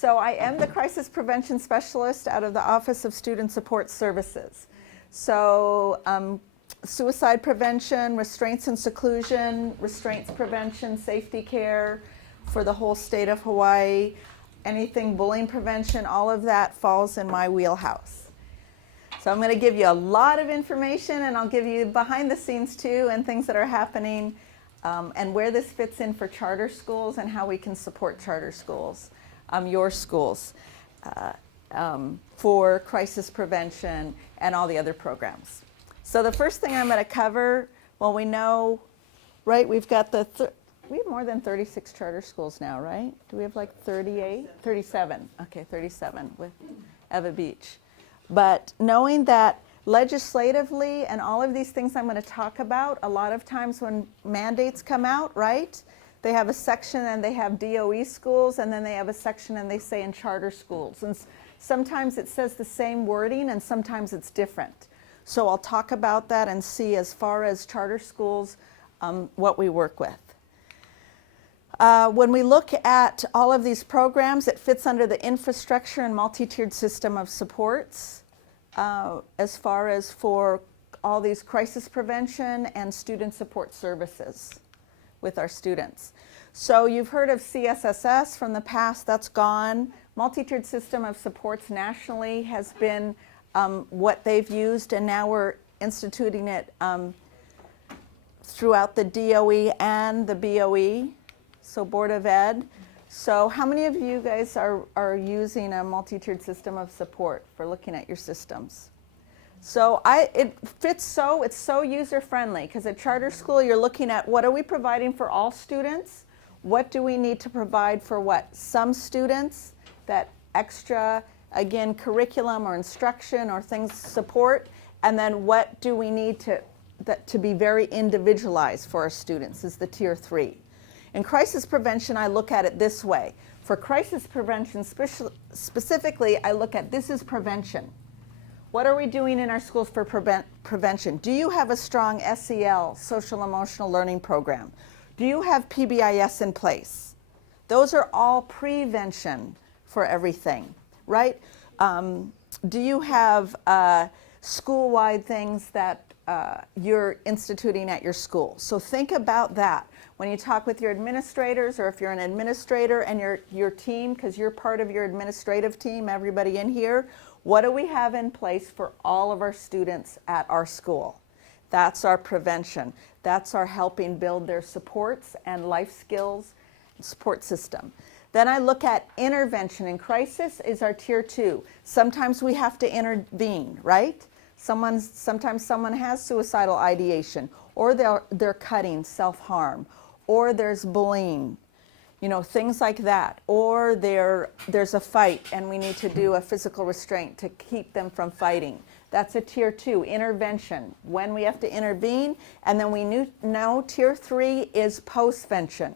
So I am the crisis prevention specialist out of the Office of Student Support Services. So suicide prevention, restraints and seclusion, restraints prevention, safety care for the whole state of Hawaii, anything bullying prevention, all of that falls in my wheelhouse. So I'm going to give you a lot of information, and I'll give you behind the scenes too, and things that are happening, and where this fits in for charter schools and how we can support charter schools, your schools, for crisis prevention and all the other programs. So the first thing I'm going to cover, well, we know, right, we've got we have more than 36 charter schools now, right? Do we have like 38? 37. Okay, 37 with Eva Beach. But knowing that legislatively and all of these things I'm going to talk about, a lot of times when mandates come out, right, they have a section and they have DOE schools, and then they have a section and they say in charter schools. And sometimes it says the same wording and sometimes it's different. So I'll talk about that and see, as far as charter schools, what we work with. When we look at all of these programs, it fits under the infrastructure and multi-tiered system of supports, as far as for all these crisis prevention and student support services with our students. So you've heard of CSSS from the past, that's gone. Multi-tiered system of supports nationally has been what they've used, and now we're instituting it throughout the DOE and the BOE, so Board of Ed. So how many of you guys are using a multi-tiered system of support for looking at your systems? So it fits, it's so user-friendly, because at charter school you're looking at what are we providing for all students? What do we need to provide for what? Some students, that extra, again, curriculum or instruction or things, support, and then what do we need to be very individualized for our students is the tier 3. In crisis prevention, I look at it this way. For crisis prevention specifically, I look at this is prevention. What are we doing in our schools for prevention? Do you have a strong SEL, social emotional learning program? Do you have PBIS in place? Those are all prevention for everything, right? Do you have school-wide things that you're instituting at your school? So think about that. When you talk with your administrators, or if you're an administrator and your team, because you're part of your administrative team, everybody in here, what do we have in place for all of our students at our school? That's our prevention. That's our helping build their supports and life skills support system. Then I look at intervention. In crisis is our tier 2. Sometimes we have to intervene, right? Sometimes someone has suicidal ideation, or they're cutting, self-harm, or there's bullying, things like that. Or there's a fight and we need to do a physical restraint to keep them from fighting. That's a tier 2, intervention, when we have to intervene. And then we know tier 3 is postvention.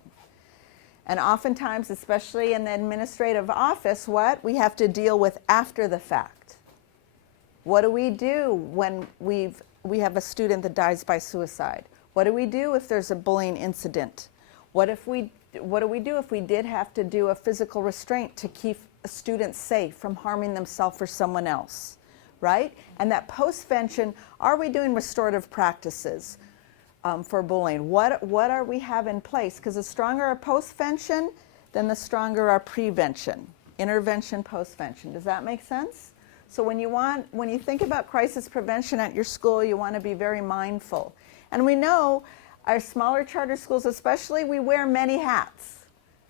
And oftentimes, especially in the administrative office, we have to deal with after the fact. What do we do when we have a student that dies by suicide? What do we do if there's a bullying incident? What do we do if we did have to do a physical restraint to keep a student safe from harming themselves or someone else, right? And that postvention, are we doing restorative practices for bullying? What are we have in place? Because the stronger our postvention, then the stronger our prevention. Intervention, postvention. Does that make sense? So when you think about crisis prevention at your school, you want to be very mindful. And we know our smaller charter schools especially, we wear many hats,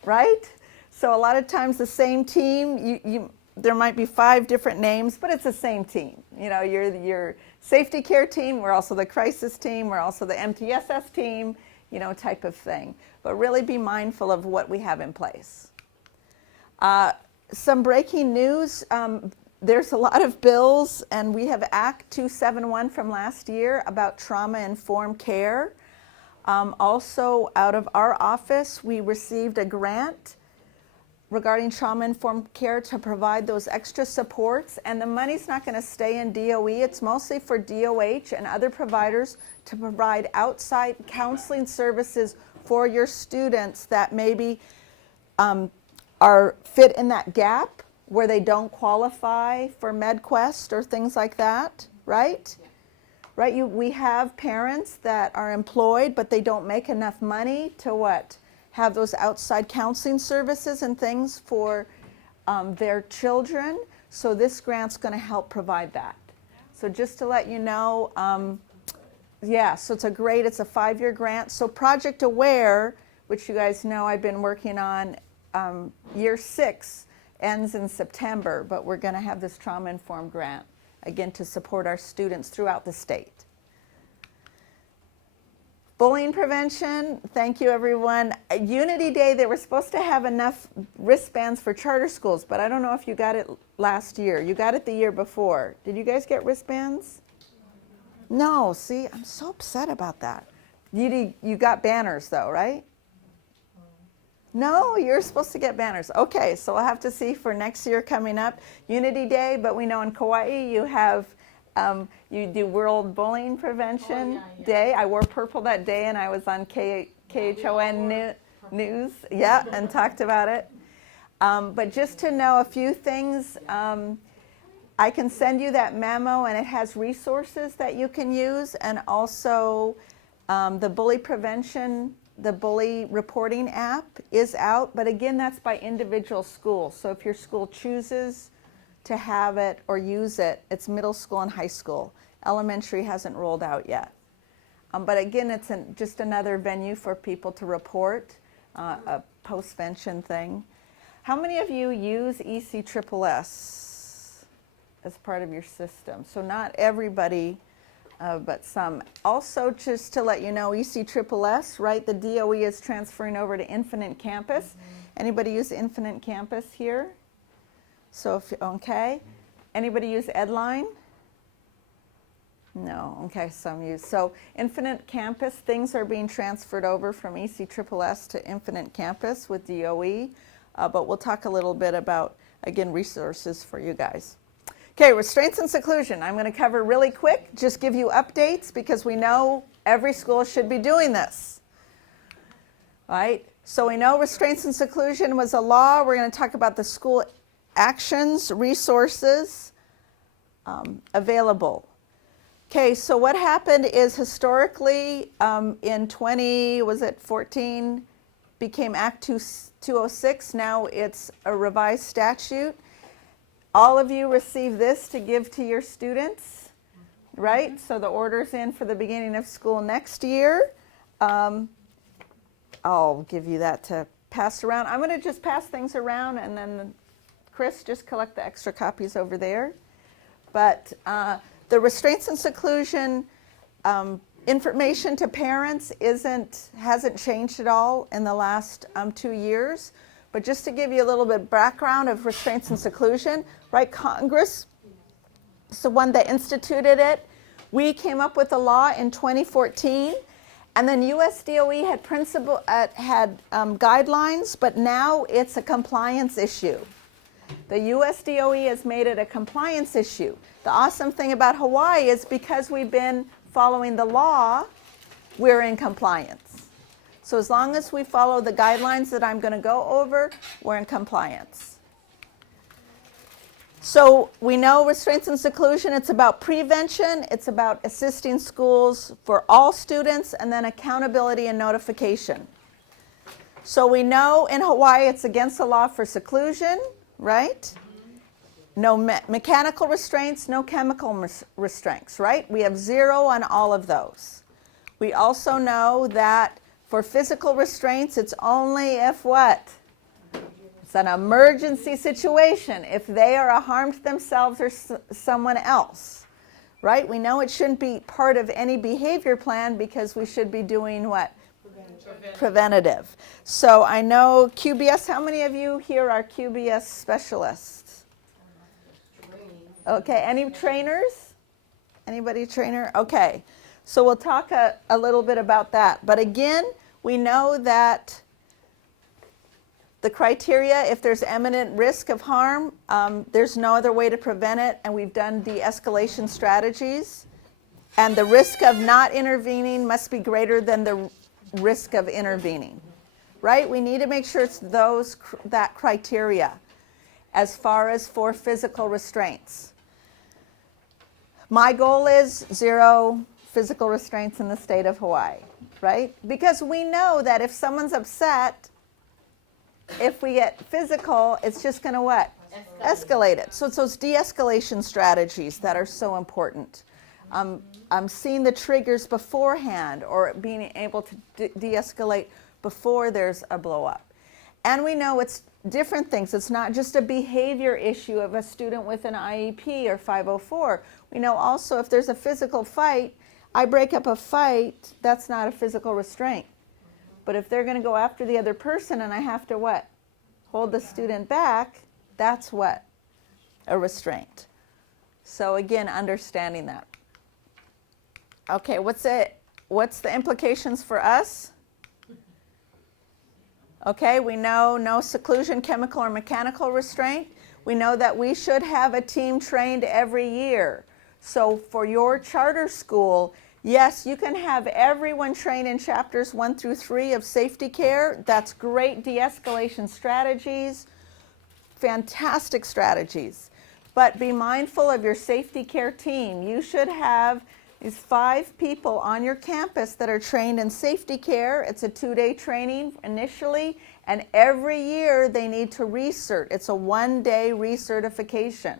right? So a lot of times the same team, there might be 5 different names, but it's the same team. You're your safety care team, we're also the crisis team, we're also the MTSS team, type of thing. But really be mindful of what we have in place. Some breaking news. There's a lot of bills, and we have Act 271 from last year about trauma-informed care. Also, out of our office, we received a grant regarding trauma-informed care to provide those extra supports, and the money's not going to stay in DOE. It's mostly for DOH and other providers to provide outside counseling services for your students that maybe are fit in that gap where they don't qualify for MedQuest or things like that, right? Yeah. Right, we have parents that are employed, but they don't make enough money to what? Have those outside counseling services and things for their children. So this grant's going to help provide that. So just to let you know, yeah, so it's a 5-year grant. So Project Aware, which you guys know I've been working on, year 6 ends in September, but we're going to have this trauma-informed grant, again, to support our students throughout the state. Bullying prevention, thank you everyone. Unity Day, they were supposed to have enough wristbands for charter schools, but I don't know if you got it last year. You got it the year before. Did you guys get wristbands? No, see, I'm so upset about that. You got banners though, right? No, you're supposed to get banners. Okay, so we'll have to see for next year coming up. Unity Day, but we know in Kauai you have, you do World Bullying Prevention Day. I wore purple that day and I was on KHON News, yeah, and talked about it. But just to know a few things, I can send you that memo and it has resources that you can use, and also the bully prevention, the bully reporting app is out, but again, that's by individual school. So if your school chooses to have it or use it, it's middle school and high school. Elementary hasn't rolled out yet. But again, it's just another venue for people to report, a postvention thing. How many of you use ECSSS as part of your system? So not everybody, but some. Also, just to let you know, ECSSS, right, the DOE is transferring over to Infinite Campus. Mm-hmm. Anybody use Infinite Campus here? So, okay. Anybody use Edline? No, okay, some use. So Infinite Campus, things are being transferred over from ECSSS to Infinite Campus with DOE, but we'll talk a little bit about, again, resources for you guys. Okay, restraints and seclusion. I'm going to cover really quick, just give you updates because we know every school should be doing this. All right, so we know restraints and seclusion was a law. We're going to talk about the school actions, resources available. Okay, so what happened is historically in 2014 became Act 206. Now it's a revised statute. All of you receive this to give to your students, right? So the order's in for the beginning of school next year. I'll give you that to pass around. I'm going to just pass things around, and then Chris, just collect the extra copies over there. But the restraints and seclusion information to parents hasn't changed at all in the last 2 years. But just to give you a little bit of background of restraints and seclusion, right? Congress is the one that instituted it. We came up with the law in 2014, and then US DOE had guidelines, but now it's a compliance issue. The US DOE has made it a compliance issue. The awesome thing about Hawaii is because we've been following the law, we're in compliance. So as long as we follow the guidelines that I'm going to go over, we're in compliance. So we know restraints and seclusion, it's about prevention, it's about assisting schools for all students, and then accountability and notification. So we know in Hawaii it's against the law for seclusion, right? No mechanical restraints, no chemical restraints, right? We have 0 on all of those. We also know that for physical restraints, it's only if what? It's an emergency situation, if they are a harm to themselves or someone else, right? We know it shouldn't be part of any behavior plan because we should be doing what? Preventative. So I know QBS, how many of you here are QBS specialists? Okay, any trainers? Anybody trainer? Okay, so we'll talk a little bit about that. But again, we know that the criteria, if there's imminent risk of harm, there's no other way to prevent it, and we've done de-escalation strategies. And the risk of not intervening must be greater than the risk of intervening. right? We need to make sure it's that criteria as far as for physical restraints. My goal is 0 physical restraints in the state of Hawaii, right? Because we know that if someone's upset, if we get physical, it's just going to what? Escalate it. So it's those de-escalation strategies that are so important. Seeing the triggers beforehand, or being able to de-escalate before there's a blow up. And we know it's different things. It's not just a behavior issue of a student with an IEP or 504. We know also if there's a physical fight, I break up a fight, that's not a physical restraint. But if they're going to go after the other person and I have to what? Hold the student back, that's what? A restraint. So again, understanding that. Okay, what's the implications for us? Okay, we know no seclusion, chemical or mechanical restraint. We know that we should have a team trained every year. So for your charter school, yes, you can have everyone trained in chapters 1 through 3 of safety care. That's great de-escalation strategies, fantastic strategies. But be mindful of your safety care team. You should have these 5 people on your campus that are trained in safety care. It's a 2-day training initially, and every year they need to recert. It's a 1-day recertification.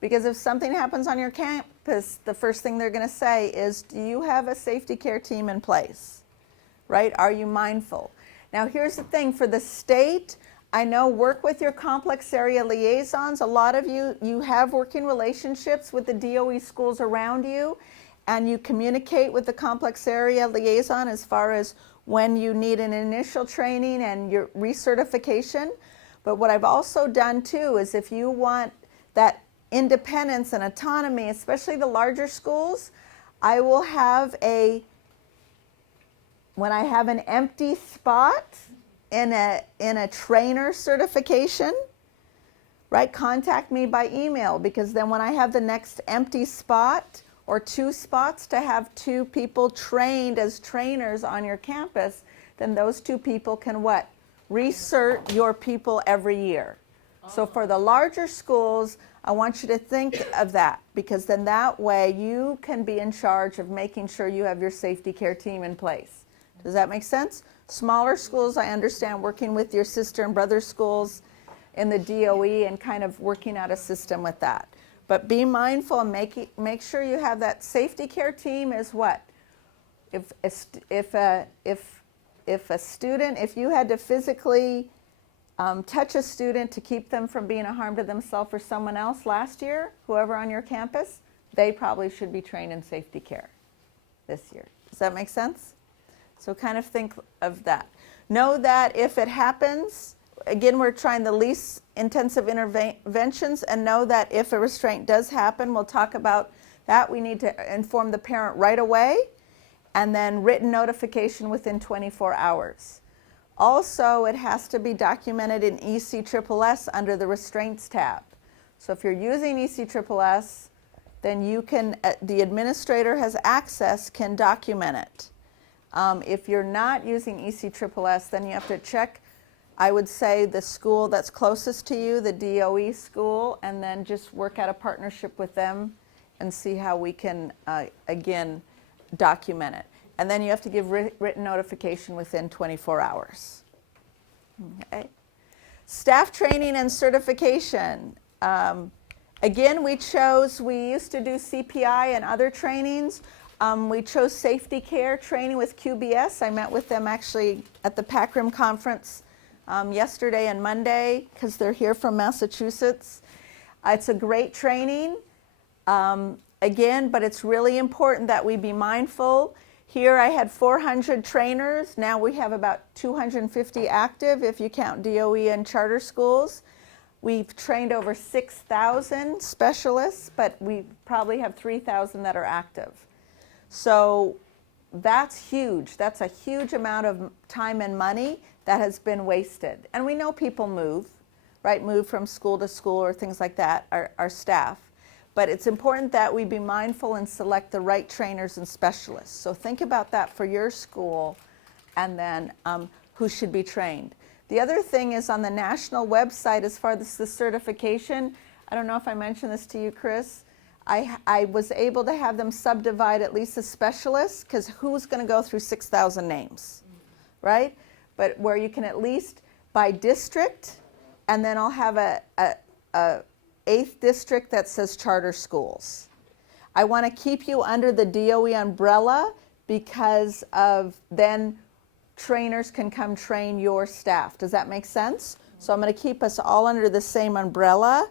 Because if something happens on your campus, the first thing they're going to say is, do you have a safety care team in place? Right? Are you mindful? Now here's the thing, for the state, I know work with your complex area liaisons. A lot of you have working relationships with the DOE schools around you, and you communicate with the complex area liaison as far as when you need an initial training and your recertification. But what I've also done too is if you want that independence and autonomy, especially the larger schools, I will have when I have an empty spot in a trainer certification, right, contact me by email, because then when I have the next empty spot or 2 spots to have 2 people trained as trainers on your campus, then those 2 people can what? Recert your people every year. So for the larger schools, I want you to think of that, because then that way you can be in charge of making sure you have your safety care team in place. Does that make sense? Smaller schools, I understand working with your sister and brother schools in the DOE and kind of working out a system with that. But be mindful and make sure you have that safety care team is what? If you had to physically touch a student to keep them from being a harm to themselves or someone else last year, whoever on your campus, they probably should be trained in safety care this year. Does that make sense? So kind of think of that. Know that if it happens, again, we're trying the least intensive interventions, and know that if a restraint does happen, we'll talk about that. We need to inform the parent right away, and then written notification within 24 hours. Also, it has to be documented in ECSSS under the restraints tab. So if you're using ECSSS, then you can, the administrator has access, can document it. If you're not using ECSSS, then you have to check, I would say, the school that's closest to you, the DOE school, and then just work out a partnership with them and see how we can, again, document it. And then you have to give written notification within 24 hours. Okay. Staff training and certification. Again, we used to do CPI and other trainings. We chose safety care training with QBS. I met with them actually at the PACRIM conference yesterday and Monday, because they're here from Massachusetts. It's a great training. Again, but it's really important that we be mindful. Here I had 400 trainers. Now we have about 250 active if you count DOE and charter schools. We've trained over 6,000 specialists, but we probably have 3,000 that are active. So that's huge. That's a huge amount of time and money that has been wasted. And we know people move, right? Move from school to school or things like that, our staff. But it's important that we be mindful and select the right trainers and specialists. So think about that for your school. And then who should be trained. The other thing is on the national website, as far as the certification, I don't know if I mentioned this to you, Chris, I was able to have them subdivide at least the specialists, because who's going to go through 6,000 names, right? But where you can at least by district, and then I'll have a 8th district that says charter schools. I want to keep you under the DOE umbrella, because of then trainers can come train your staff. Does that make sense? So I'm going to keep us all under the same umbrella,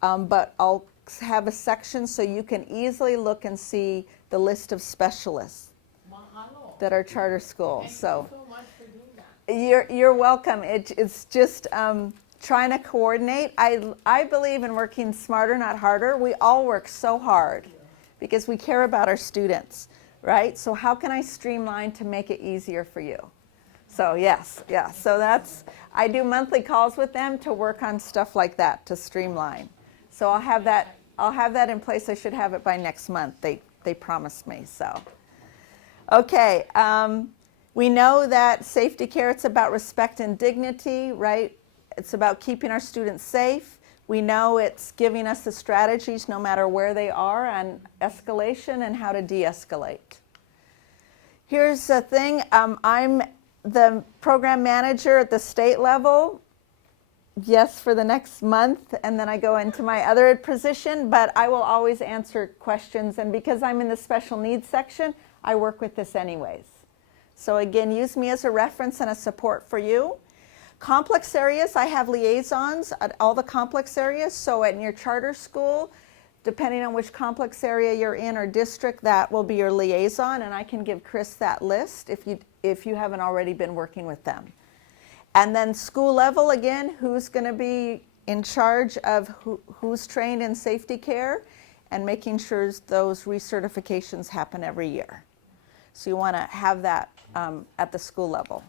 but I'll have a section so you can easily look and see the list of specialists that are charter schools. Thank you so much for doing that. You're welcome. It's just trying to coordinate. I believe in working smarter, not harder. We all work so hard because we care about our students, right? So how can I streamline to make it easier for you? So yes, yeah. So I do monthly calls with them to work on stuff like that, to streamline. So I'll have that in place. I should have it by next month. They promised me. So, okay. We know that safety care, it's about respect and dignity, right? It's about keeping our students safe. We know it's giving us the strategies no matter where they are on escalation and how to de-escalate. Here's the thing. I'm the program manager at the state level. Yes, for the next month, and then I go into my other position, but I will always answer questions, and because I'm in the special needs section, I work with this anyways. So again, use me as a reference and a support for you. Complex areas, I have liaisons at all the complex areas, so at your charter school, depending on which complex area you're in or district, that will be your liaison, and I can give Chris that list if you haven't already been working with them. And then school level, again, who's going to be in charge of who's trained in safety care, and making sure those recertifications happen every year. So you want to have that at the school level.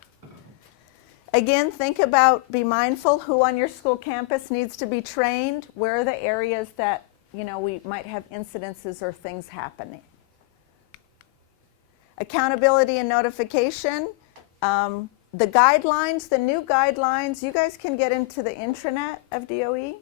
Again, think about, be mindful who on your school campus needs to be trained. Where are the areas that, we might have incidences or things happening. Accountability and notification. The guidelines, the new guidelines, you guys can get into the intranet of DOE?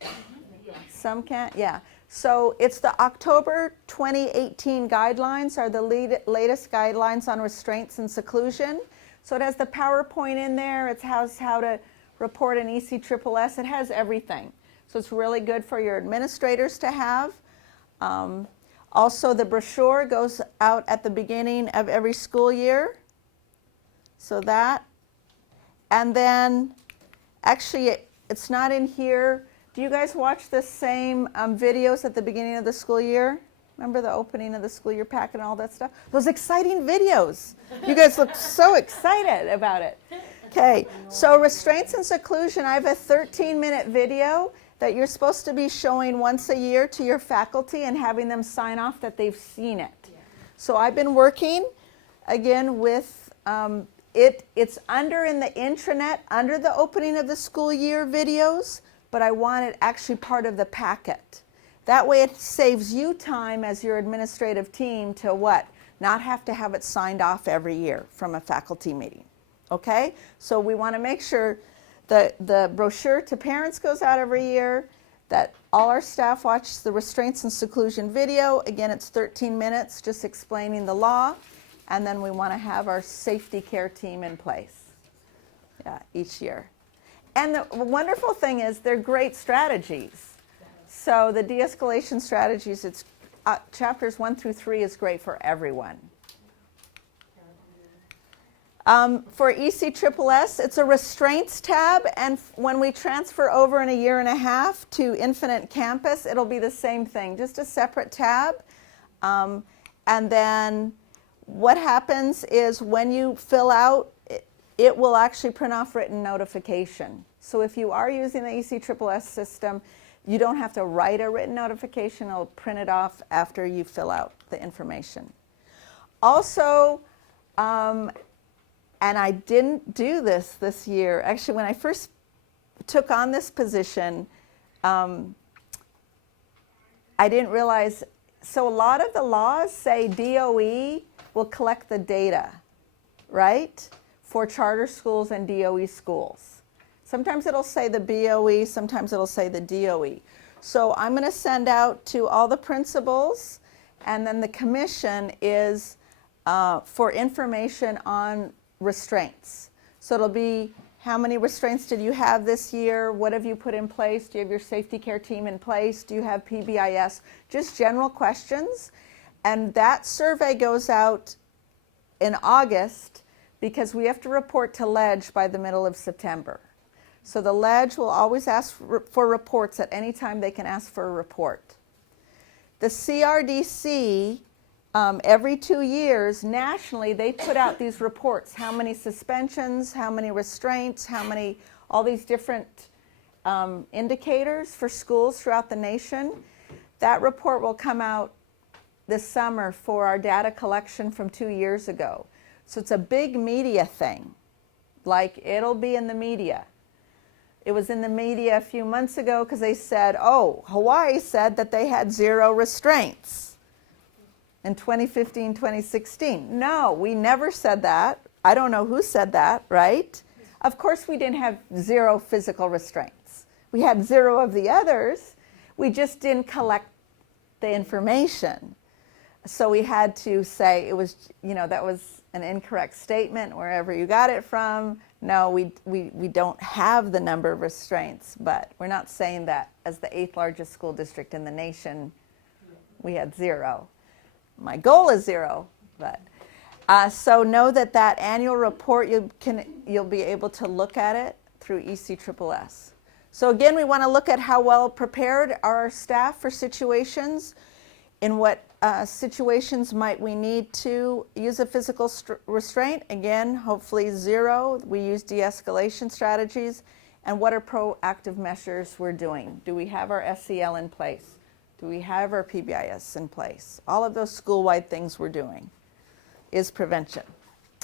Yes. Some can't, yeah. So it's the October 2018 guidelines are the latest guidelines on restraints and seclusion. So it has the PowerPoint in there. It has how to report an ECSSS. It has everything. So it's really good for your administrators to have. Also, the brochure goes out at the beginning of every school year. So that, and then, actually, it's not in here. Do you guys watch the same videos at the beginning of the school year? Remember the opening of the school year packet and all that stuff? Those exciting videos. You guys look so excited about it. Okay, so restraints and seclusion, I have a 13-minute video that you're supposed to be showing once a year to your faculty and having them sign off that they've seen it. So I've been working, again, with it's under in the intranet, under the opening of the school year videos, but I want it actually part of the packet. That way it saves you time as your administrative team to what? Not have to have it signed off every year from a faculty meeting. Okay? So we want to make sure that the brochure to parents goes out every year, that all our staff watch the restraints and seclusion video. Again, it's 13 minutes just explaining the law. And then we want to have our safety care team in place each year. And the wonderful thing is they're great strategies. So the de-escalation strategies, it's chapters 1 through 3 is great for everyone. For ECSSS, it's a restraints tab, and when we transfer over in a year and a half to Infinite Campus, it'll be the same thing, just a separate tab. And then what happens is when you fill out, it will actually print off written notification. So if you are using the ECSSS system, you don't have to write a written notification. It'll print it off after you fill out the information. Also, and I didn't do this year. Actually, when I first took on this position, I didn't realize, so a lot of the laws say DOE will collect the data, right, for charter schools and DOE schools. Sometimes it'll say the BOE, sometimes it'll say the DOE. So I'm going to send out to all the principals, and then the commission is for information on restraints. So it'll be, how many restraints did you have this year? What have you put in place? Do you have your safety care team in place? Do you have PBIS? Just general questions. And that survey goes out in August because we have to report to LEDGE by the middle of September. So the LEDGE will always ask for reports at any time they can ask for a report. The CRDC, every 2 years, nationally, they put out these reports. How many suspensions, how many restraints, how many, all these different indicators for schools throughout the nation. That report will come out this summer for our data collection from 2 years ago. So it's a big media thing. Like, it'll be in the media. It was in the media a few months ago because they said, oh, Hawaii said that they had 0 restraints in 2015, 2016. No, we never said that. I don't know who said that, right? Of course we didn't have 0 physical restraints. We had 0 of the others. We just didn't collect the information. So we had to say it was, that was an incorrect statement wherever you got it from. No, we don't have the number of restraints, but we're not saying that as the 8th largest school district in the nation, we had 0. My goal is 0, but so know that annual report, you'll be able to look at it through ECSSS. So again, we want to look at how well prepared are our staff for situations. In what situations might we need to use a physical restraint? Again, hopefully 0. We use de-escalation strategies. And what are proactive measures we're doing? Do we have our SEL in place? Do we have our PBIS in place? All of those school-wide things we're doing is prevention.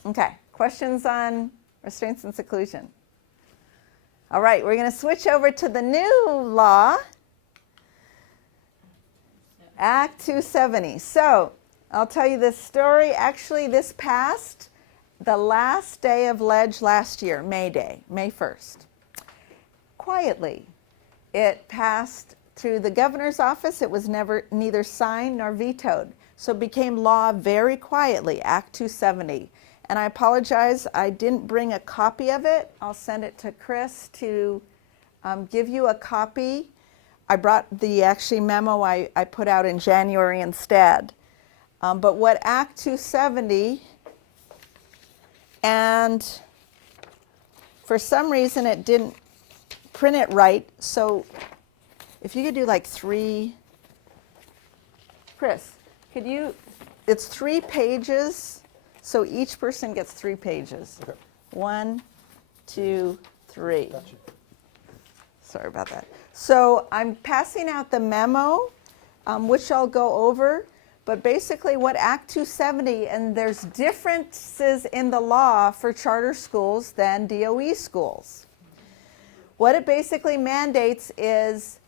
Okay, questions on restraints and seclusion? All right, we're going to switch over to the new law, Act 270. So I'll tell you this story. Actually, this passed the last day of LEDGE last year, May Day, May 1st. Quietly, it passed through the governor's office. It was neither signed nor vetoed. So it became law very quietly, Act 270. And I apologize, I didn't bring a copy of it. I'll send it to Chris to give you a copy. I brought the memo I put out in January instead. But what Act 270, and for some reason it didn't print it right, so if you could do like 3, Chris, it's 3 pages, so each person gets 3 pages. Okay. 1, 2, 3. Gotcha. Sorry about that. So I'm passing out the memo, which I'll go over, but basically what Act 270, and there's differences in the law for charter schools than DOE schools. What it basically mandates is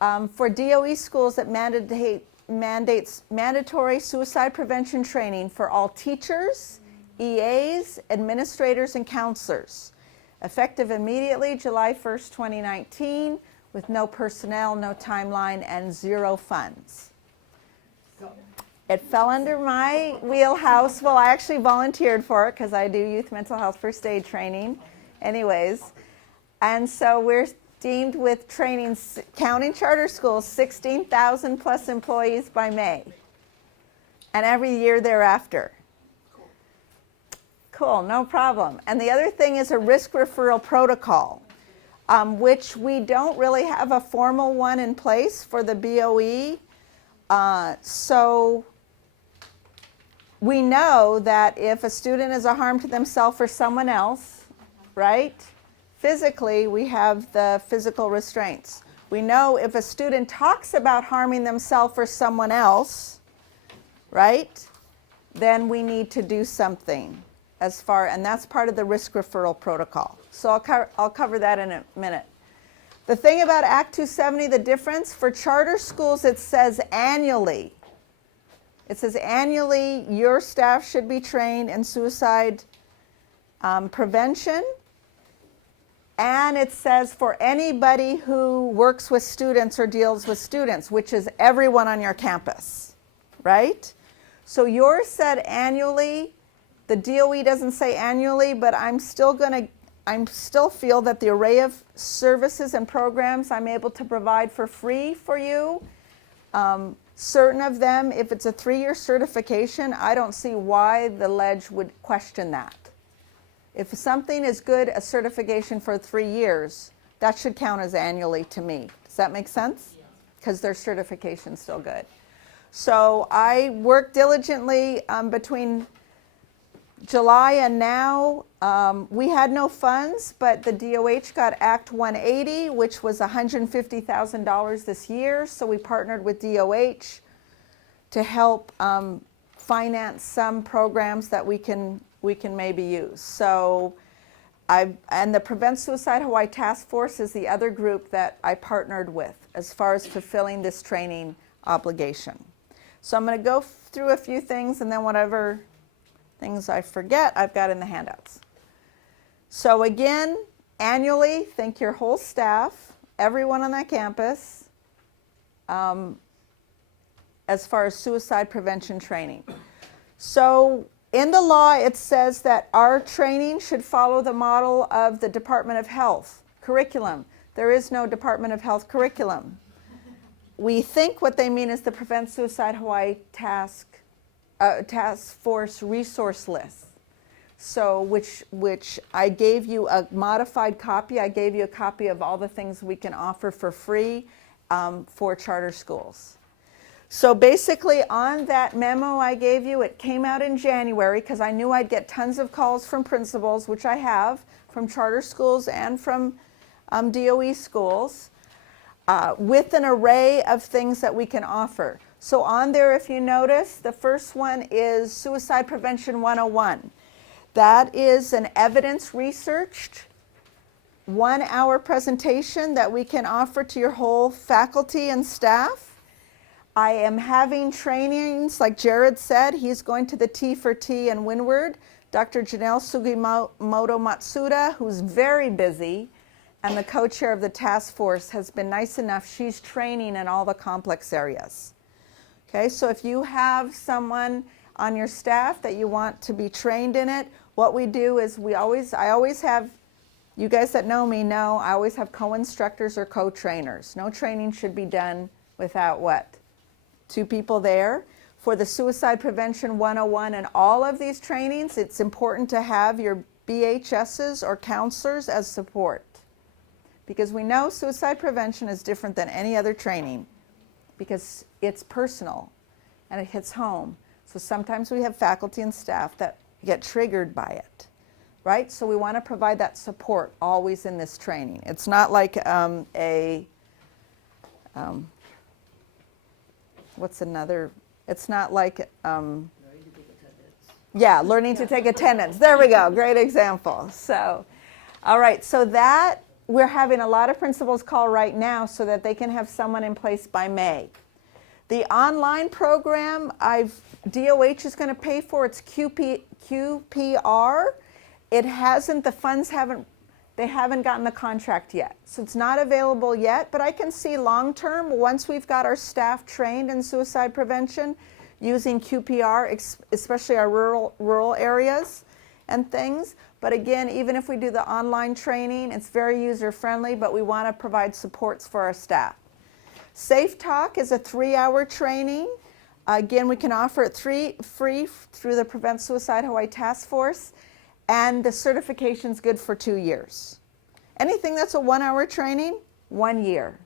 for DOE schools, it mandates mandatory suicide prevention training for all teachers, EAs, administrators, and counselors, effective immediately July 1st, 2019, with no personnel, no timeline, and 0 funds. It fell under my wheelhouse. Well, I actually volunteered for it because I do youth mental health first aid training anyways. And so we're deemed with training, counting charter schools, 16,000 plus employees by May, and every year thereafter. Cool, no problem. And the other thing is a risk referral protocol, which we don't really have a formal one in place for the BOE. So we know that if a student is a harm to themselves or someone else, right? Physically, we have the physical restraints. We know if a student talks about harming themselves or someone else, right, then we need to do something and that's part of the risk referral protocol. So I'll cover that in a minute. The thing about Act 270, the difference, for charter schools it says annually. It says annually your staff should be trained in suicide prevention, and it says for anybody who works with students or deals with students, which is everyone on your campus, right? So yours said annually. The DOE doesn't say annually, but I'm still feel that the array of services and programs I'm able to provide for free for you, certain of them, if it's a 3-year certification, I don't see why the ledge would question that. If something is good, a certification for 3 years, that should count as annually to me. Does that make sense? Because their certification's still good. So I worked diligently between July and now. We had no funds, but the DOH got Act 180, which was $150,000 this year. So we partnered with DOH to help finance some programs that we can maybe use. So and the Prevent Suicide Hawaii Task Force is the other group that I partnered with as far as fulfilling this training obligation. So I'm going to go through a few things, and then whatever things I forget, I've got in the handouts. So again, annually, thank your whole staff, everyone on that campus, as far as suicide prevention training. So in the law, it says that our training should follow the model of the Department of Health curriculum. There is no Department of Health curriculum. We think what they mean is the Prevent Suicide Hawaii Task Force resource list. So which I gave you a modified copy. I gave you a copy of all the things we can offer for free for charter schools. So basically on that memo I gave you, it came out in January because I knew I'd get tons of calls from principals, which I have, from charter schools and from DOE schools, with an array of things that we can offer. So on there, if you notice, the first one is Suicide Prevention 101. That is an evidence-researched 1-hour presentation that we can offer to your whole faculty and staff. I am having trainings, like Jared said, he's going to the T for T in Windward. Dr. Janelle Sugimoto Matsuda, who's very busy, and the co-chair of the task force, has been nice enough. She's training in all the complex areas. Okay, so if you have someone on your staff that you want to be trained in it, what we do is I always have, you guys that know me know, I always have co-instructors or co-trainers. No training should be done without what? 2 people there. For the Suicide Prevention 101 and all of these trainings, it's important to have your BHSs or counselors as support. Because we know suicide prevention is different than any other training because it's personal and it hits home. So sometimes we have faculty and staff that get triggered by it, right? So we want to provide that support always in this training. It's not like it's not like, learning to take attendance. There we go, great example. So, all right, so that, we're having a lot of principals call right now so that they can have someone in place by May. The online program, DOH is going to pay for. It's QPR. It hasn't, the funds haven't gotten the contract yet. So it's not available yet, but I can see long term, once we've got our staff trained in suicide prevention, using QPR, especially our rural areas and things. But again, even if we do the online training, it's very user-friendly, but we want to provide supports for our staff. Safe Talk is a 3-hour training. Again, we can offer it free through the Prevent Suicide Hawaii Task Force, and the certification's good for 2 years. Anything that's a 1-hour training, 1 year.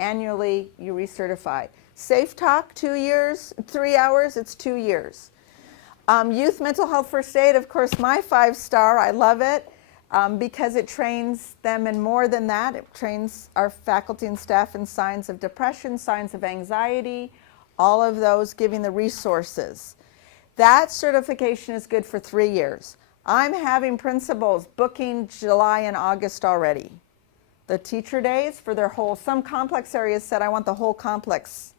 Annually, you recertify. Safe Talk, 2 years, 3 hours, it's 2 years. Youth Mental Health First Aid, of course, my 5-star, I love it because it trains them in more than that. It trains our faculty and staff in signs of depression, signs of anxiety, all of those, giving the resources. That certification is good for 3 years. I'm having principals booking July and August already. The teacher days for their whole, some complex areas said, I want the whole complex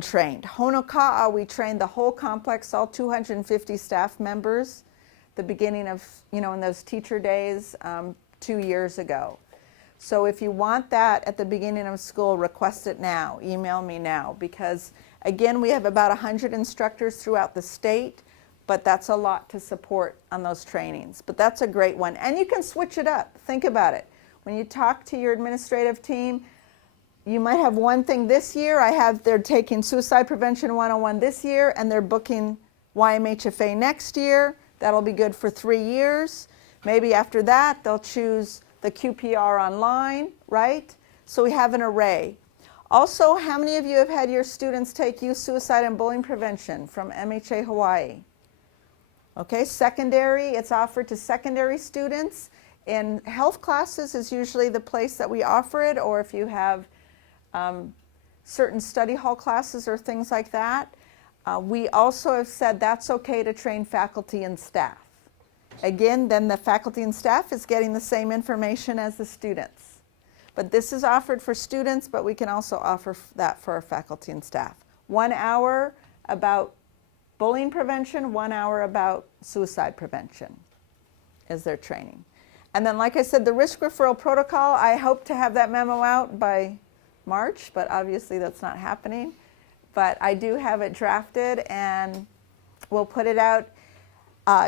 trained. Honoka'a, we trained the whole complex, all 250 staff members. the beginning of, in those teacher days 2 years ago. So if you want that at the beginning of school, request it now. Email me now, because again, we have about 100 instructors throughout the state, but that's a lot to support on those trainings. But that's a great one. And you can switch it up. Think about it. When you talk to your administrative team, you might have one thing this year. They're taking Suicide Prevention 101 this year, and they're booking YMHFA next year. That'll be good for 3 years. Maybe after that, they'll choose the QPR online, right? So we have an array. Also, how many of you have had your students take Youth Suicide and Bullying Prevention from MHA Hawaiʻi? Okay, secondary, it's offered to secondary students. In health classes is usually the place that we offer it, or if you have certain study hall classes or things like that. We also have said that's okay to train faculty and staff. Again, then the faculty and staff is getting the same information as the students. But this is offered for students, but we can also offer that for our faculty and staff. 1 hour about bullying prevention, 1 hour about suicide prevention is their training. And then, like I said, the risk referral protocol, I hope to have that memo out by March, but obviously that's not happening. But I do have it drafted, and we'll put it out.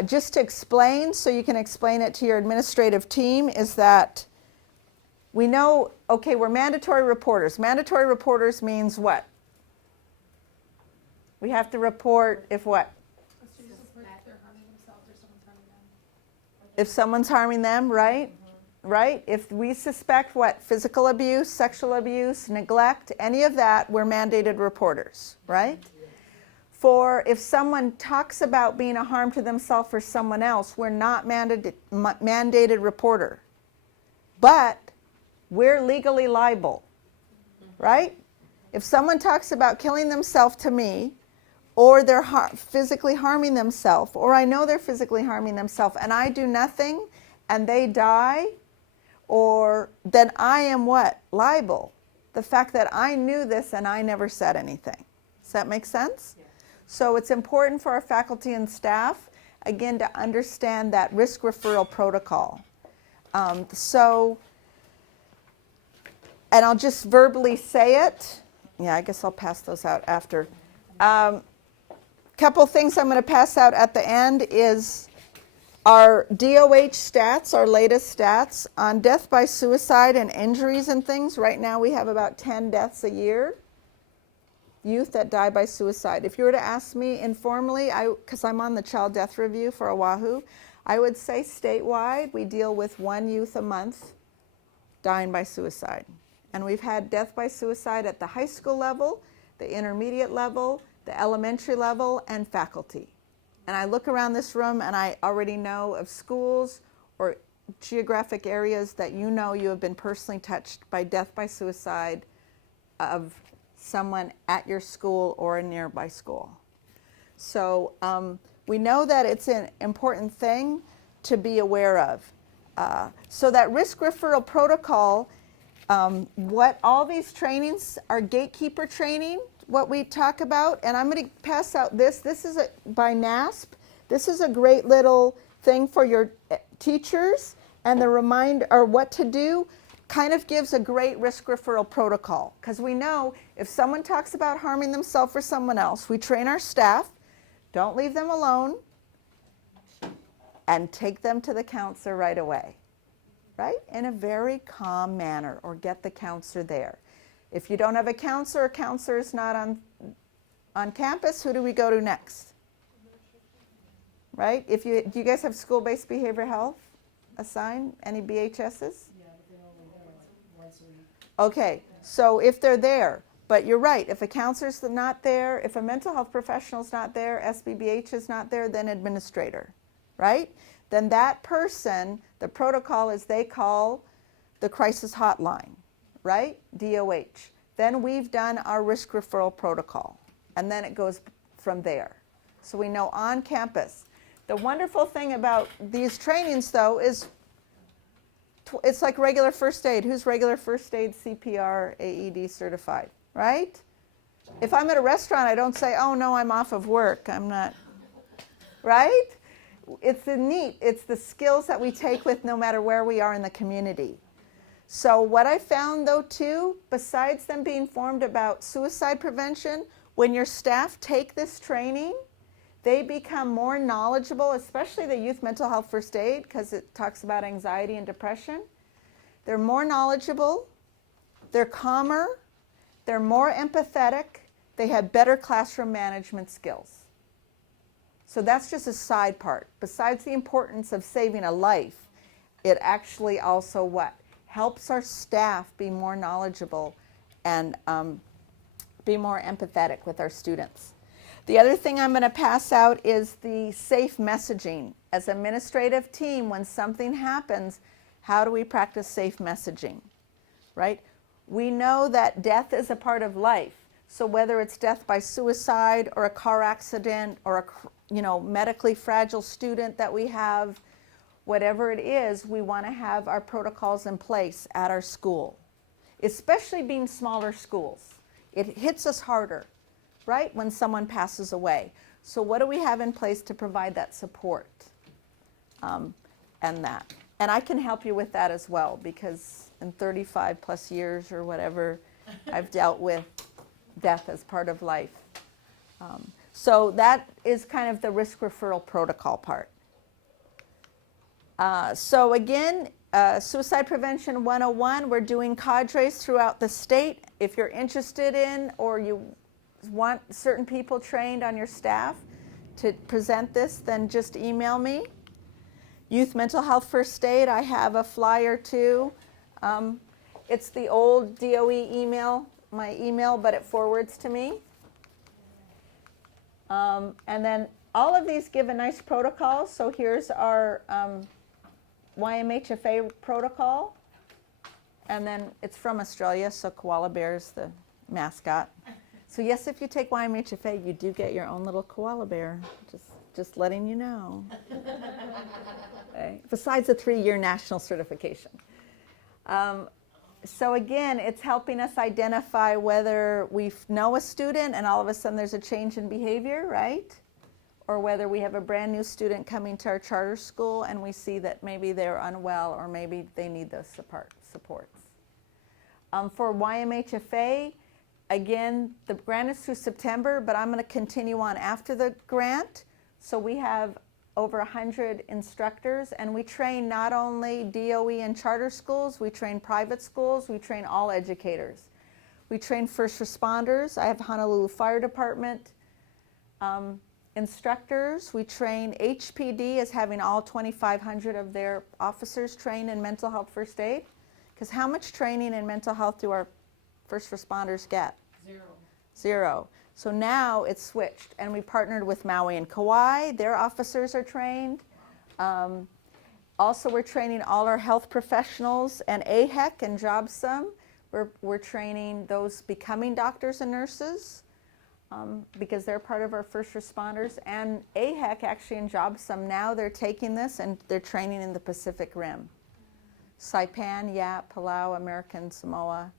Just to explain, so you can explain it to your administrative team, is that we know, okay, we're mandatory reporters. Mandatory reporters means what? We have to report if what? If someone's harming them, right? Right? If we suspect what? Physical abuse, sexual abuse, neglect, any of that, we're mandated reporters, right? For if someone talks about being a harm to themselves or someone else, we're not mandated reporter. But we're legally liable, right? If someone talks about killing themselves to me, or they're physically harming themselves, or I know they're physically harming themselves, and I do nothing, and they die, or then I am what? Liable. The fact that I knew this and I never said anything. Does that make sense? Yeah. So it's important for our faculty and staff, again, to understand that risk referral protocol. And I'll just verbally say it. Yeah, I guess I'll pass those out after. Couple things I'm going to pass out at the end is our DOH stats, our latest stats on death by suicide and injuries and things. Right now we have about 10 deaths a year, youth that die by suicide. If you were to ask me informally, because I'm on the child death review for Oahu, I would say statewide we deal with 1 youth a month dying by suicide. And we've had death by suicide at the high school level, the intermediate level, the elementary level, and faculty. And I look around this room and I already know of schools or geographic areas that you have been personally touched by death by suicide of someone at your school or a nearby school. So we know that it's an important thing to be aware of. So that risk referral protocol, what all these trainings are gatekeeper training, what we talk about, and I'm going to pass out this. This is by NASP. This is a great little thing for your teachers, and the reminder, or what to do, kind of gives a great risk referral protocol. Because we know if someone talks about harming themselves or someone else, we train our staff, don't leave them alone, and take them to the counselor right away, right? In a very calm manner, or get the counselor there. If you don't have a counselor is not on campus, who do we go to next? Right? Do you guys have school-based behavioral health assigned? Any BHSs? Yeah, but they're only there like once a week. Okay, so if they're there, but you're right, if a counselor's not there, if a mental health professional's not there, SBBH is not there, then administrator, right? Then that person, the protocol is they call the crisis hotline, right? DOH. Then we've done our risk referral protocol, and then it goes from there. So we know on campus. The wonderful thing about these trainings, though, is it's like regular first aid. Who's regular first aid, CPR, AED certified, right? If I'm at a restaurant, I don't say, oh, no, I'm off of work. I'm not, right? it's the skills that we take with no matter where we are in the community. So what I found though too, besides them being informed about suicide prevention, when your staff take this training, they become more knowledgeable, especially the youth mental health first aid, because it talks about anxiety and depression. They're more knowledgeable, they're calmer, they're more empathetic, they have better classroom management skills. So that's just a side part. Besides the importance of saving a life, it actually also what? Helps our staff be more knowledgeable and be more empathetic with our students. The other thing I'm going to pass out is the safe messaging. As an administrative team, when something happens, how do we practice safe messaging, right? We know that death is a part of life. So whether it's death by suicide or a car accident or a medically fragile student that we have, whatever it is, we want to have our protocols in place at our school, especially being smaller schools. It hits us harder, right, when someone passes away. So what do we have in place to provide that support and that? And I can help you with that as well, because in 35 plus years or whatever, I've dealt with death as part of life. So that is kind of the risk referral protocol part. So again, Suicide Prevention 101, we're doing cadres throughout the state. If you're interested in or you want certain people trained on your staff to present this, then just email me. Youth Mental Health First Aid, I have a flyer too. It's the old DOE email, my email, but it forwards to me. And then all of these give a nice protocol. So here's our YMHFA protocol. And then it's from Australia, so koala bear's the mascot. So yes, if you take YMHFA, you do get your own little koala bear. Just letting you know. Okay. Besides the 3-year national certification. So again, it's helping us identify whether we know a student and all of a sudden there's a change in behavior, right? Or whether we have a brand new student coming to our charter school and we see that maybe they're unwell or maybe they need those supports. For YMHFA, again, the grant is through September, but I'm going to continue on after the grant. So we have over 100 instructors, and we train not only DOE and charter schools, we train private schools, we train all educators. We train first responders. I have Honolulu Fire Department instructors. We train HPD as having all 2,500 of their officers trained in mental health first aid. Because how much training in mental health do our first responders get? Zero. So now it's switched, and we partnered with Maui and Kauai. Their officers are trained. Also, we're training all our health professionals and AHEC and JobSum. We're training those becoming doctors and nurses because they're part of our first responders. And AHEC actually and JobSum, now they're taking this and they're training in the Pacific Rim. Saipan, Yap, Palau, American Samoa,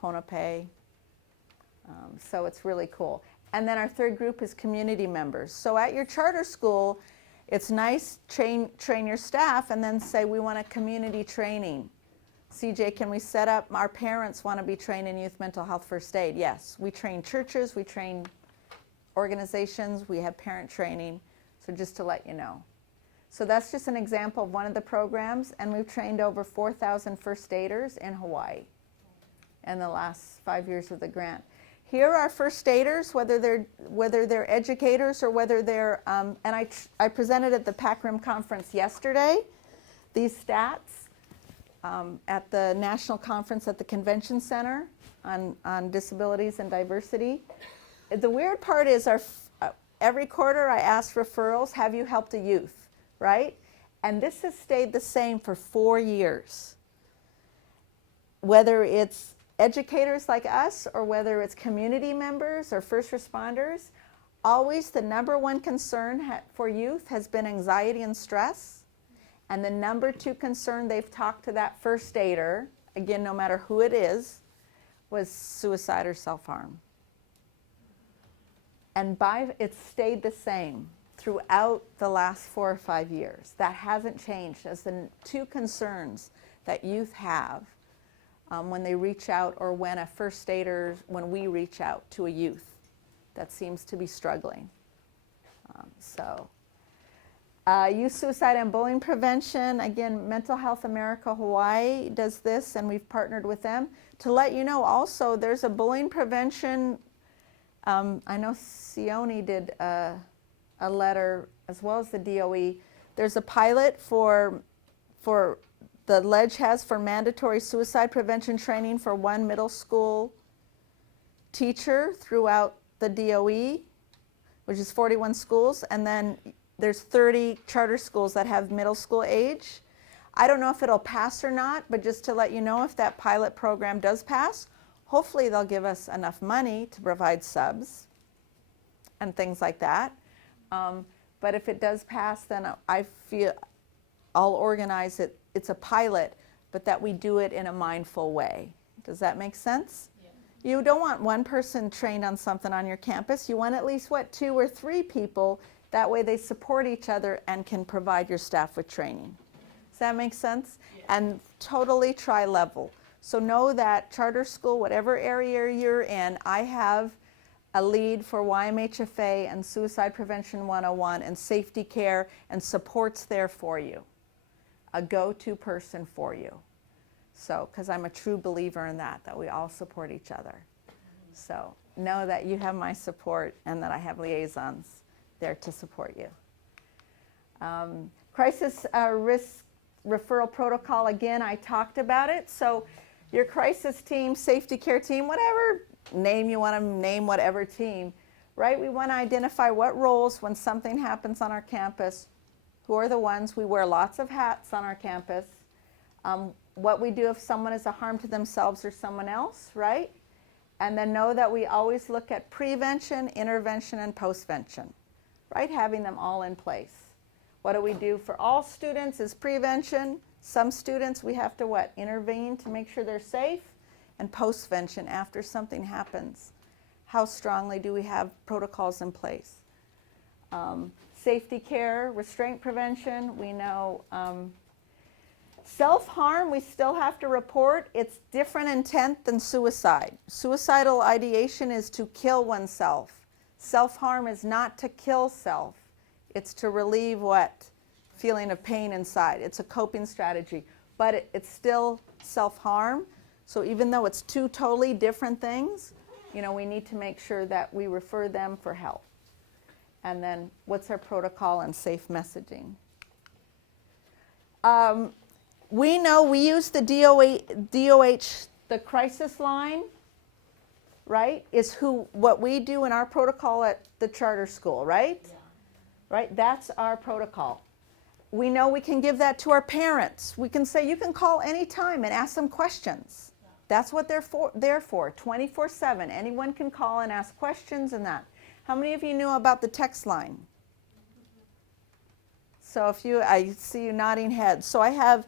Ponape. So it's really cool. And then our third group is community members. So at your charter school, it's nice, train your staff and then say, we want a community training. CJ, can we set up, our parents want to be trained in youth mental health first aid? Yes, we train churches, we train organizations, we have parent training. So just to let you know. So that's just an example of one of the programs, and we've trained over 4,000 first aiders in Hawaii in the last 5 years of the grant. Here are first aiders, whether they're educators or whether they're, and I presented at the PAC Rim conference yesterday, these stats at the national conference at the Convention Center on disabilities and diversity. The weird part is every quarter I ask referrals, have you helped a youth, right? And this has stayed the same for 4 years. Whether it's educators like us or whether it's community members or first responders, always the number one concern for youth has been anxiety and stress. And the number 2 concern they've talked to that first aider, again, no matter who it is, was suicide or self-harm. And it's stayed the same throughout the last 4 or 5 years. That hasn't changed as the two concerns that youth have when they reach out, or when a first aider, when we reach out to a youth that seems to be struggling. Youth suicide and bullying prevention, again, Mental Health America Hawaii does this, and we've partnered with them. To let you know also, there's a bullying prevention, I know Sione did a letter, as well as the DOE. There's a pilot for the Ledge has for mandatory suicide prevention training for one middle school teacher throughout the DOE, which is 41 schools, and then there's 30 charter schools that have middle school age. I don't know if it'll pass or not, but just to let you know, if that pilot program does pass, hopefully they'll give us enough money to provide subs and things like that. But if it does pass, then I feel I'll organize it. It's a pilot, but that we do it in a mindful way. Does that make sense? Yeah. You don't want one person trained on something on your campus. You want at least, 2 or 3 people. That way they support each other and can provide your staff with training. Does that make sense? Yeah. And totally tri-level. So know that charter school, whatever area you're in, I have a lead for YMHFA and Suicide Prevention 101 and safety care and supports there for you. A go-to person for you. So, because I'm a true believer in that we all support each other. So know that you have my support and that I have liaisons there to support you. Crisis risk referral protocol, again, I talked about it. So your crisis team, safety care team, whatever name you want to name, whatever team, right? We want to identify what roles when something happens on our campus, who are the ones. We wear lots of hats on our campus. What we do if someone is a harm to themselves or someone else, right? And then know that we always look at prevention, intervention, and postvention, right? Having them all in place. What do we do for all students is prevention. Some students we have to intervene to make sure they're safe, and postvention after something happens. How strongly do we have protocols in place? Safety care, restraint prevention, we know self-harm we still have to report. It's different intent than suicide. Suicidal ideation is to kill oneself. Self-harm is not to kill self. It's to relieve feeling of pain inside. It's a coping strategy, but it's still self-harm. So even though it's 2 totally different things, we need to make sure that we refer them for help. And then what's our protocol on safe messaging? We know we use the DOH, the crisis line, right, is what we do in our protocol at the charter school, right? Yeah. Right, that's our protocol. We know we can give that to our parents. We can say, you can call anytime and ask them questions. Yeah. That's what they're there for, 24/7. Anyone can call and ask questions and that. How many of you knew about the text line? So I see you nodding heads. So I have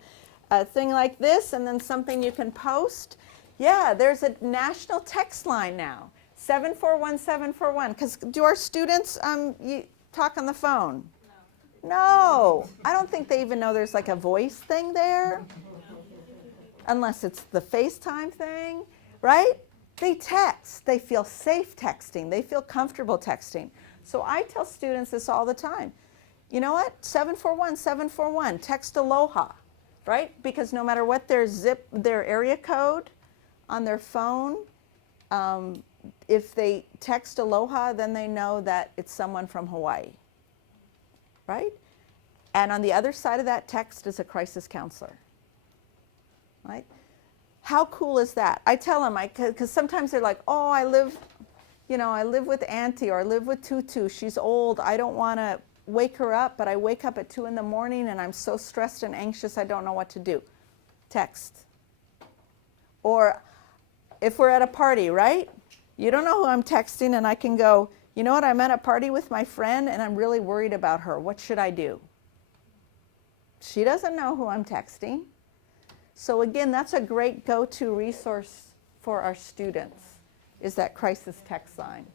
a thing like this and then something you can post. Yeah, there's a national text line now, 741-741. Because do our students you talk on the phone? No. I don't think they even know there's a voice thing there. Unless it's the FaceTime thing, right? They text. They feel safe texting. They feel comfortable texting. So I tell students this all the time. You know what? 741-741. Text aloha, right? Because no matter what their area code on their phone, if they text aloha, then they know that it's someone from Hawaii, right? And on the other side of that text is a crisis counselor, right? How cool is that? I tell them, because sometimes they're like, oh, I live with Auntie, or I live with Tutu. She's old. I don't want to wake her up, but I wake up at 2 in the morning and I'm so stressed and anxious I don't know what to do. Text. Or if we're at a party, right? You don't know who I'm texting, and I can go, you know what, I'm at a party with my friend and I'm really worried about her. What should I do? She doesn't know who I'm texting. So again, that's a great go-to resource for our students, is that crisis text line.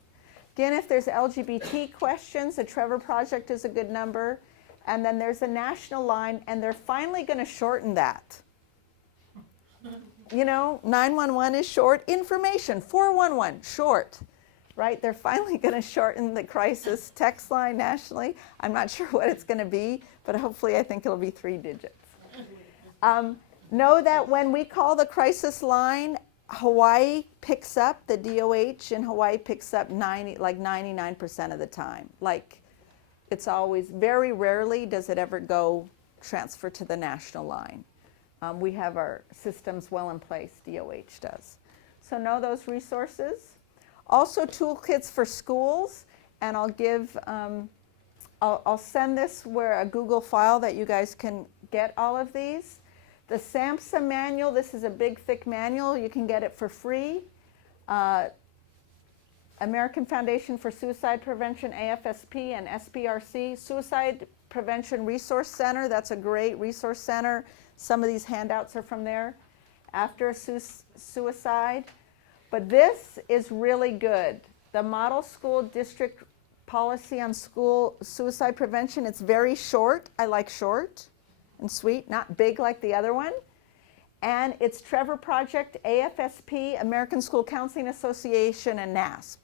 Again, if there's LGBT questions, the Trevor Project is a good number. And then there's a national line, and they're finally going to shorten that. You know, 911 is short. Information, 411, short. Right? They're finally going to shorten the crisis text line nationally. I'm not sure what it's going to be, but hopefully I think it'll be 3 digits. Know that when we call the crisis line, Hawaii picks up, the DOH in Hawaii picks up 99% of the time. Like, it's always, very rarely does it ever go transfer to the national line. We have our systems well in place, DOH does. So know those resources. Also toolkits for schools, and I'll give, I'll send this where a Google file that you guys can get all of these. The SAMHSA manual, this is a big thick manual, you can get it for free. American Foundation for Suicide Prevention, AFSP, and SPRC, Suicide Prevention Resource Center, that's a great resource center. Some of these handouts are from there. After a suicide. But this is really good. The Model School District Policy on School Suicide Prevention, it's very short. I like short and sweet, not big like the other one. And it's Trevor Project, AFSP, American School Counseling Association, and NASP.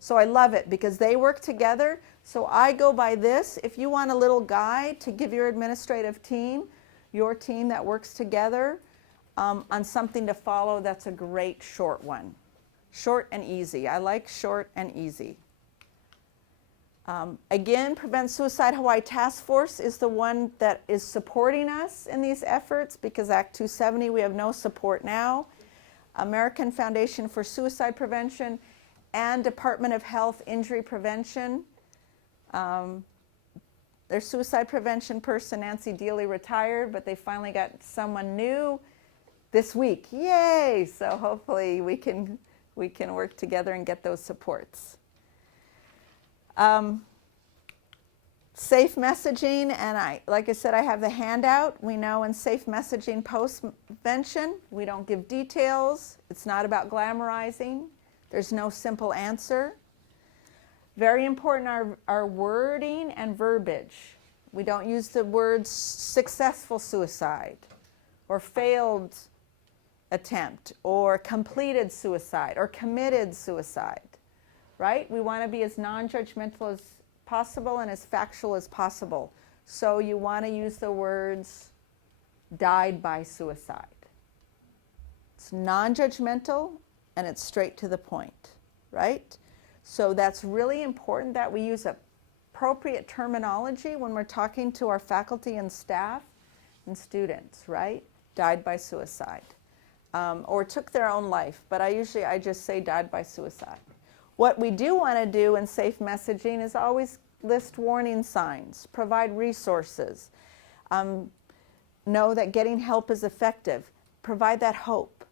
So I love it because they work together. So I go by this. If you want a little guide to give your administrative team, your team that works together on something to follow, that's a great short one. Short and easy. I like short and easy. Again, Prevent Suicide Hawaii Task Force is the one that is supporting us in these efforts because Act 270, we have no support now. American Foundation for Suicide Prevention and Department of Health Injury Prevention. Their suicide prevention person, Nancy Dealey, retired, but they finally got someone new this week. Yay! So hopefully we can work together and get those supports. Safe messaging, and like I said, I have the handout. We know in safe messaging post-prevention, we don't give details. It's not about glamorizing. There's no simple answer. Very important are wording and verbiage. We don't use the words successful suicide or failed attempt or completed suicide or committed suicide, right? We want to be as non-judgmental as possible and as factual as possible. So you want to use the words died by suicide. It's non-judgmental and it's straight to the point, right? So that's really important that we use appropriate terminology when we're talking to our faculty and staff and students, right? Died by suicide. Or took their own life, but I just say died by suicide. What we do want to do in safe messaging is always list warning signs, provide resources, know that getting help is effective, provide that hope,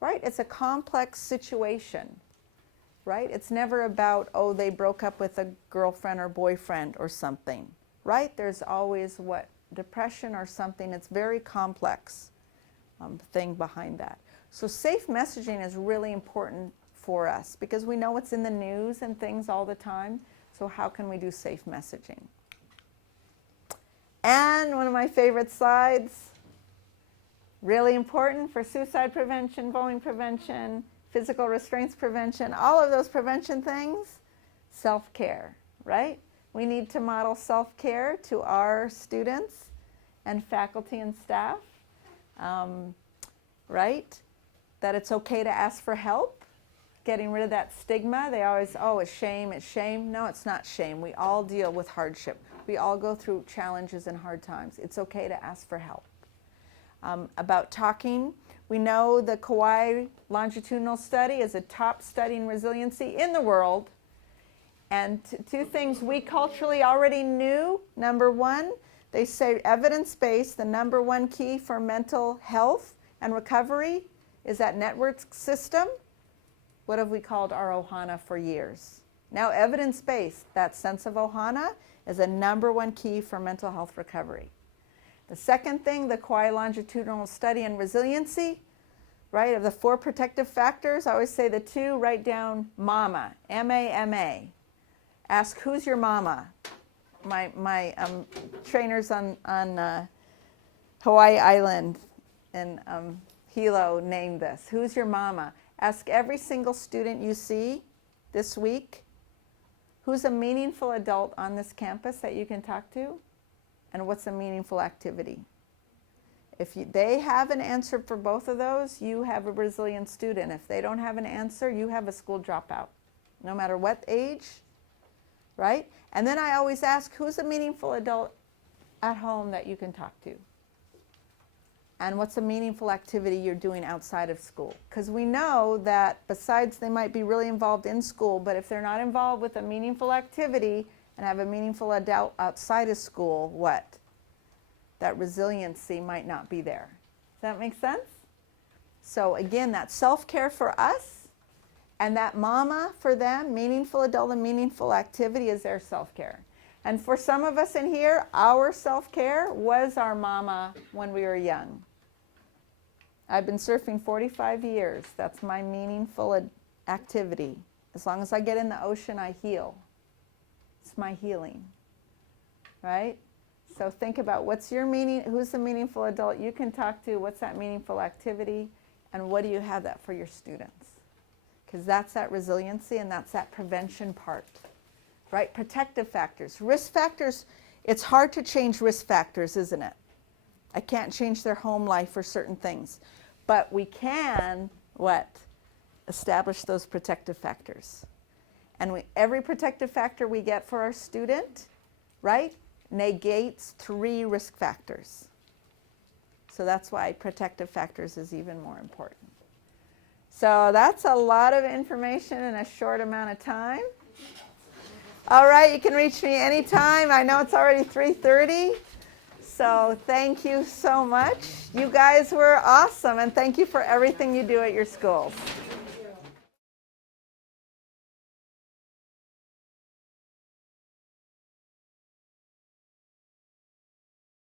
right? It's a complex situation, right? It's never about, oh, they broke up with a girlfriend or boyfriend or something, right? There's always depression or something. It's very complex thing behind that. So safe messaging is really important for us because we know what's in the news and things all the time. So how can we do safe messaging? And one of my favorite slides, really important for suicide prevention, bullying prevention, physical restraints prevention, all of those prevention things, self-care, right? We need to model self-care to our students and faculty and staff, right? That it's okay to ask for help, getting rid of that stigma. They always, oh, it's shame, it's shame. No, it's not shame. We all deal with hardship. We all go through challenges and hard times. It's okay to ask for help. About talking, we know the Kauai longitudinal study is a top study in resiliency in the world. And two things we culturally already knew. Number one, they say evidence-based, the number one key for mental health and recovery is that network system. What have we called our ohana for years? Now evidence-based, that sense of ohana is a number one key for mental health recovery. The second thing, the Kauai longitudinal study and resiliency, right, of the 4 protective factors, I always say the 2, write down MAMA, M-A-M-A, Ask, who's your mama? My trainers on Hawaii Island and Hilo named this. Who's your mama? Ask every single student you see this week, who's a meaningful adult on this campus that you can talk to, and what's a meaningful activity? If they have an answer for both of those, you have a resilient student. If they don't have an answer, you have a school dropout, no matter what age, right? And then I always ask, who's a meaningful adult at home that you can talk to? And what's a meaningful activity you're doing outside of school? Because we know that besides they might be really involved in school, but if they're not involved with a meaningful activity and have a meaningful adult outside of school, what? That resiliency might not be there. Does that make sense? So again, that self-care for us and that mama for them, meaningful adult and meaningful activity is their self-care. And for some of us in here, our self-care was our mama when we were young. I've been surfing 45 years. That's my meaningful activity. As long as I get in the ocean, I heal. It's my healing, right? So think about what's your meaning, who's the meaningful adult you can talk to, what's that meaningful activity, and what do you have that for your students? Because that's that resiliency and that's that prevention part, right? Protective factors. Risk factors, it's hard to change risk factors, isn't it? I can't change their home life or certain things. But we can, what? Establish those protective factors. And every protective factor we get for our student, right, negates 3 risk factors. So that's why protective factors is even more important. So that's a lot of information in a short amount of time. All right, you can reach me anytime. I know it's already 3:30. So thank you so much. You guys were awesome, and thank you for everything you do at your schools.